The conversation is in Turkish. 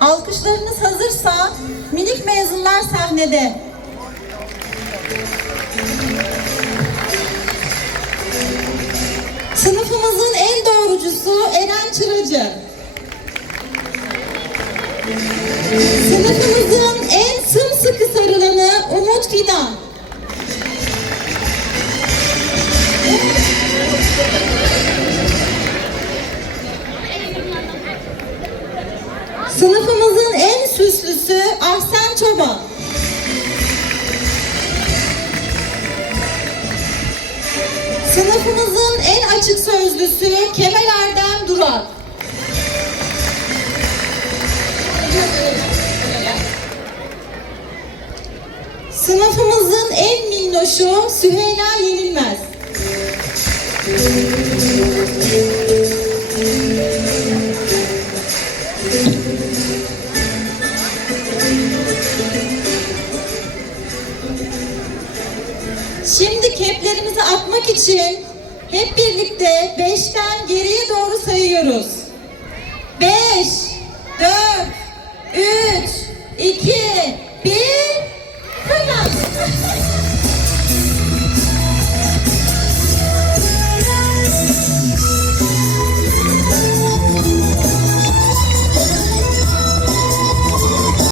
Alkışlarınız hazırsa minik mezunlar sahnede. Sınıfımızın en doğrucusu Eren Çıracı. Sınıfımızın Sınıfımızın en süslüsü Ahsen Çoban. Sınıfımızın en açık sözlüsü Kemal Erdem Durak. Sınıfımızın en minnoşu Süheyla Yenilmez. Şimdi keplerimizi atmak için hep birlikte beşten geriye doğru sayıyoruz. Beş, dört, üç, iki,